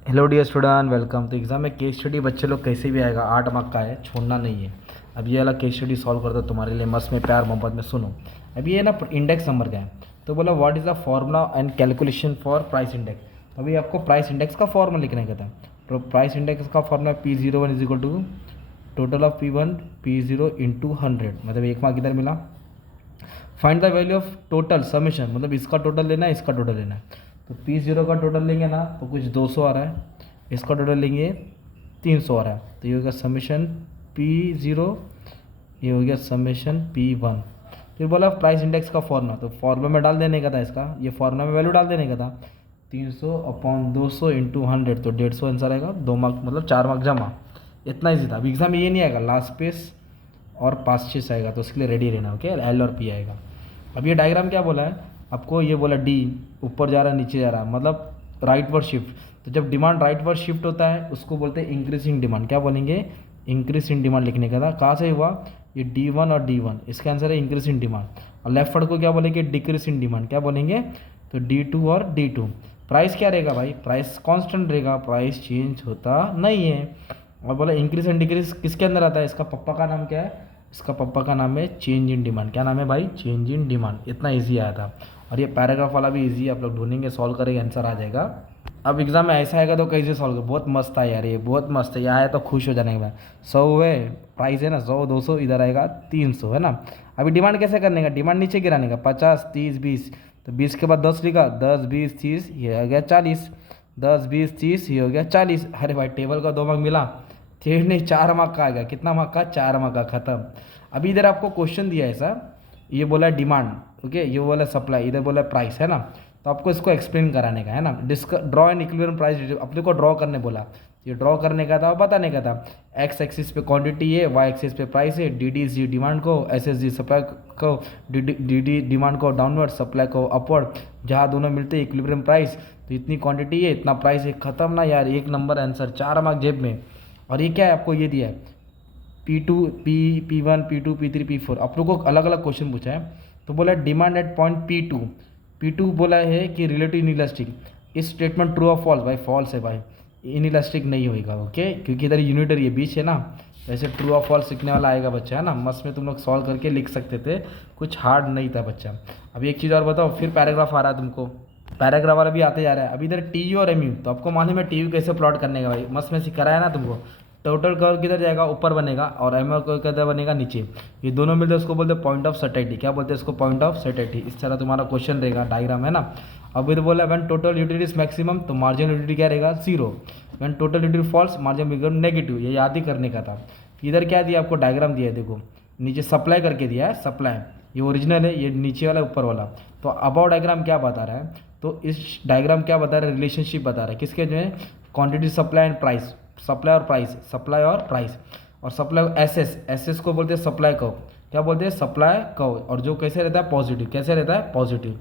Hello dear student, welcome. तो exam में case study बच्चे लोग कैसे भी आएगा, 8 मार्क का है, छोड़ना नहीं है। अब ये वाला केस स्टडी सॉल्व कर दो तुम्हारे लिए मस्त में, प्यार मोहब्बत में। सुनो, अब ये ना इंडेक्स नंबर का है। तो बोला what is the formula and calculation for price index. तो अभी आपको प्राइस इंडेक्स का फॉर्मूला लिखने का था। तो प्राइस इंडेक्स का formula P01 is equal to total of P1 P0 into 100। मतलब 1 मार्क इधर मिला। Find the value of total summation, मतलब इसका टोटल लेना है, इसका टोटल लेना है। तो P0 का टोटल लेंगे ना तो कुछ 200 आ रहा है, इसका टोटल लेंगे 300 आ रहा है। तो ये हो गया समेशन P0, ये हो गया समेशन P1। फिर बोला प्राइस इंडेक्स का फॉर्मूला, तो फॉर्मूला में डाल देने का था इसका, ये फॉर्मूला में वैल्यू डाल देने का था। 300 अपॉन 200 इंटू 100, तो 150 आंसर आएगा। 2 मार्क मतलब 4 मार्क जमा। इतना ईजी था। अब एग्जाम में ये नहीं आएगा, लास्ट पेस और पास चेस आएगा, तो उसके लिए रेडी रहना। ओके, एल और पी आएगा। अब ये डायग्राम क्या बोला है आपको, ये बोला डी ऊपर जा रहा है नीचे जा रहा है, मतलब राइट वर्ड शिफ्ट। तो जब डिमांड राइट वर्ड शिफ्ट होता है उसको बोलते हैं इंक्रीजिंग डिमांड। क्या बोलेंगे? इंक्रीज इन डिमांड लिखने का था। कहाँ से हुआ? ये D1 और D1, इसका आंसर है इंक्रीज इन डिमांड। और लेफ्ट वर्ड को क्या बोलेंगे? Decrease in demand. क्या बोलेंगे? तो D2 और D2। प्राइस क्या रहेगा भाई? प्राइस कांस्टेंट रहेगा, प्राइस चेंज होता नहीं है। और बोला इंक्रीज एंड डिक्रीज किसके अंदर आता है? इसका पप्पा का नाम क्या है? इसका पप्पा का नाम है चेंज इन डिमांड। क्या नाम है भाई? Change in demand. इतना इजी आया था। और ये पैराग्राफ वाला भी इजी है, आप लोग ढूंढेंगे, सॉल्व करेंगे, आंसर आ जाएगा। अब एग्जाम में ऐसा आएगा तो कैसे सॉल्व कर? बहुत मस्त है यार, ये बहुत मस्त है। ये आया तो खुश हो जाने के बाद। 100 है प्राइस है ना, 100 200, इधर आएगा 300 है ना। अभी डिमांड कैसे करने का? डिमांड नीचे गिराने का, 50 30 20। तो 20 के बाद 10 लिखा, 10 20 30, ये हो गया 40। 10 20 30, ये हो गया 40। अरे भाई टेबल का 2 मार्क मिला। 3 नहीं 4 मार्क का आ गया। कितना मार्क का? 4 मार्क का, खत्म। अभी इधर आपको क्वेश्चन दिया है ऐसा, ये बोला डिमांड, ओके, ये बोला सप्लाई, इधर बोला प्राइस, है ना। तो आपको इसको एक्सप्लेन कराने का है ना। ड्रॉ एंड इक्विलिब्रियम प्राइस अपने को ड्रॉ करने बोला। ये ड्रॉ करने का था और बताने का था। एक्स एक्सिस पे क्वांटिटी है, वाई एक्सिस पे प्राइस है। डी डी जी डिमांड को, एस एस जी सप्लाई को, डी डी डिमांड को डाउनवर्ड, सप्लाई को अपवर्ड, जहाँ दोनों मिलते हैं इक्विलिब्रियम प्राइस। तो इतनी क्वांटिटी है, इतना प्राइस है, खत्म ना यार। 1 नंबर आंसर, 4 मार्क जेब में। और ये क्या है आपको ये दिया है, P2 P1 P2 P3 P4, आप लोगों को अलग अलग क्वेश्चन पूछा है। तो बोला डिमांड एट पॉइंट P2 बोला है कि रिलेटिव इनइलास्टिक। इस स्टेटमेंट ट्रू और फॉल्स? भाई फॉल्स है भाई, इनइलास्टिक नहीं होएगा। ओके, क्योंकि इधर यूनिटर ये बीच है ना। वैसे ट्रू और फॉल्स सीखने वाला आएगा बच्चा, है ना। मस्त में तुम लोग सॉल्व करके लिख सकते थे, कुछ हार्ड नहीं था बच्चा। अभी एक चीज़ और बताओ, फिर पैराग्राफ आ रहा है तुमको, पैराग्राफ वाला भी आते जा रहा है। अभी इधर टी यू और एम यू, तो आपको मालूम है टी यू कैसे प्लॉट करने का भाई, मस्त में सिखाया है ना तुमको। टोटल कर्व किधर जाएगा? ऊपर बनेगा, और एम कर्व किधर बनेगा? नीचे। ये दोनों मिलते हैं, उसको बोलते हैं पॉइंट ऑफ सैटिस्फैक्शन। क्या बोलते हैं इसको? Point of satisfaction. इस तरह तुम्हारा क्वेश्चन रहेगा, डायग्राम, है ना। अब इधर बोला when total utility is maximum, तो मार्जिनल यूटिलिटी क्या रहेगा? 0। When total utility falls, margin become negative. ये याद ही करने का था। इधर क्या दिया आपको? डायग्राम दिया है, देखो नीचे सप्लाई करके दिया है, सप्लाई। ये ओरिजिनल है, ये नीचे वाला ऊपर वाला। तो अबाउ डायग्राम क्या बता रहा है? तो इस डायग्राम क्या बता रहा है? रिलेशनशिप बता रहा है किसके जो है? Quantity, supply and price. Supply और प्राइस, सप्लाई और प्राइस। और सप्लाई एस को बोलते हैं सप्लाई कर्व। क्या बोलते हैं? Supply curve. और जो कैसे रहता है? पॉजिटिव। कैसे रहता है? पॉजिटिव।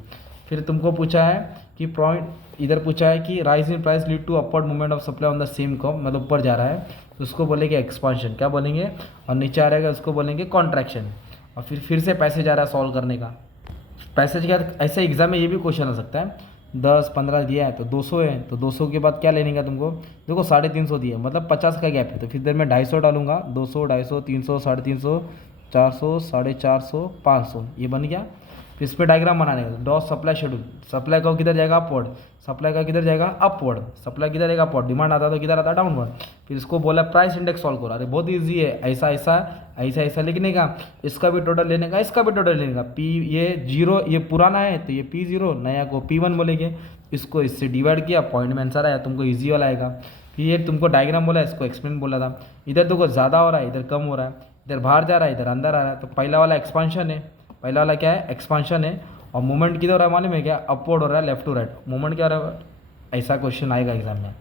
फिर तुमको पूछा है कि पॉइंट, इधर पूछा है कि rise in price lead to upward movement of supply on the same curve, मतलब ऊपर जा रहा है, तो उसको बोलेंगे एक्सपांशन। क्या बोलेंगे? और नीचे आ रहेगा, उसको बोलेंगे कॉन्ट्रैक्शन। और फिर से पैसेज आ रहा है सॉल्व करने का। पैसेज क्या? ऐसे एग्जाम में ये भी क्वेश्चन आ सकता है, 10 15 दिया है तो 200 है, तो 200 के बाद क्या लेने का तुमको? देखो 350 दिया है, मतलब 50 का गैप है, तो फिर इधर मैं 250 डालूंगा। 200 250 300 350 400 450 500, ये बन गया। फिर इस पर डायग्राम बनाने का, डॉट सप्लाई शेड्यूल। सप्लाई का किधर जाएगा? अपवर्ड। सप्लाई का किधर जाएगा? अपवर्ड। सप्लाई किधर जाएगा? अपवर्ड। डिमांड आता तो किधर आता? डाउनवर्ड। फिर इसको बोला प्राइस इंडेक्स सॉल्व करो। अरे बहुत ईजी है, ऐसा ऐसा ऐसा ऐसा लिखने का, इसका भी टोटल लेने का, इसका भी टोटल लेने का। पी ये 0, ये पुराना है तो ये P0, नया को P1 बोलेंगे। इसको इससे डिवाइड किया, पॉइंट में आंसर आया, तुमको ईजी वाला आएगा। फिर ये तुमको डायग्राम बोला, इसको एक्सप्लेन बोला था। इधर देखो ज़्यादा हो रहा है, इधर कम हो रहा है, इधर बाहर जा रहा है, इधर अंदर आ रहा है। तो पहला वाला एक्सपांशन है, पहला वाला क्या है? एक्सपांशन है। और मूवमेंट किधर हो रहा है मालूम है क्या? अपवर्ड हो रहा है, लेफ्ट टू राइट। मूवमेंट क्या हो रहा है? ऐसा क्वेश्चन आएगा एग्जाम में।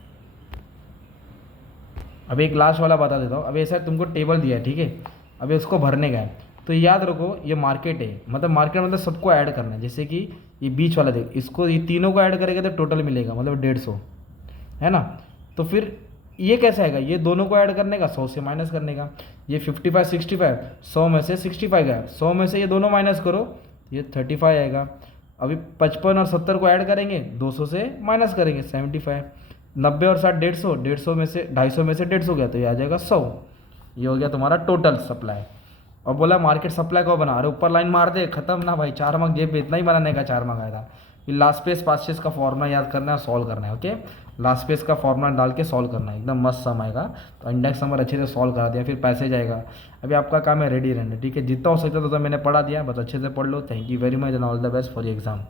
अभी एक लास्ट वाला बता देता हूँ। अभी ऐसा तुमको टेबल दिया है, ठीक है, अभी उसको भरने का है। तो याद रखो ये मार्केट है, मतलब मार्केट मतलब सबको ऐड करना है। जैसे कि ये बीच वाला देख, इसको ये तीनों को ऐड करेगा तो टोटल मिलेगा, मतलब 150, है ना। तो फिर ये कैसे आएगा? ये दोनों को ऐड करने का, 100 से माइनस करने का। ये 55 65, 100 में से 65 गया, 100 में से ये दोनों माइनस करो, ये 35 आएगा। अभी 55 और 70 को ऐड करेंगे, 200 से माइनस करेंगे, 75। 90 और 60 150, 150 में से 250 में से 150 गया तो ये आ जाएगा 100। ये हो गया तुम्हारा टोटल सप्लाई। और बोला मार्केट सप्लाई को बना रहे, ऊपर लाइन मार दे, खत्म ना भाई, 4 मार्क जेब में इतना ही बनाने का 4 मार्क आया था। फिर लास्ट पेज पास पेज का फॉर्मूला याद करना है, सॉल्व करना है। ओके, लास्ट पेज का फॉर्मूला डाल के सॉल्व करना है, एकदम मस्त सम आएगा। तो इंडेक्स नंबर अच्छे से सॉल्व करा दिया, फिर पैसे जाएगा। अभी आपका काम है रेडी रहना, ठीक है, जितना हो सकता था तो मैंने पढ़ा दिया, बस अच्छे से पढ़ लो। Thank you very much and all the best for your exam.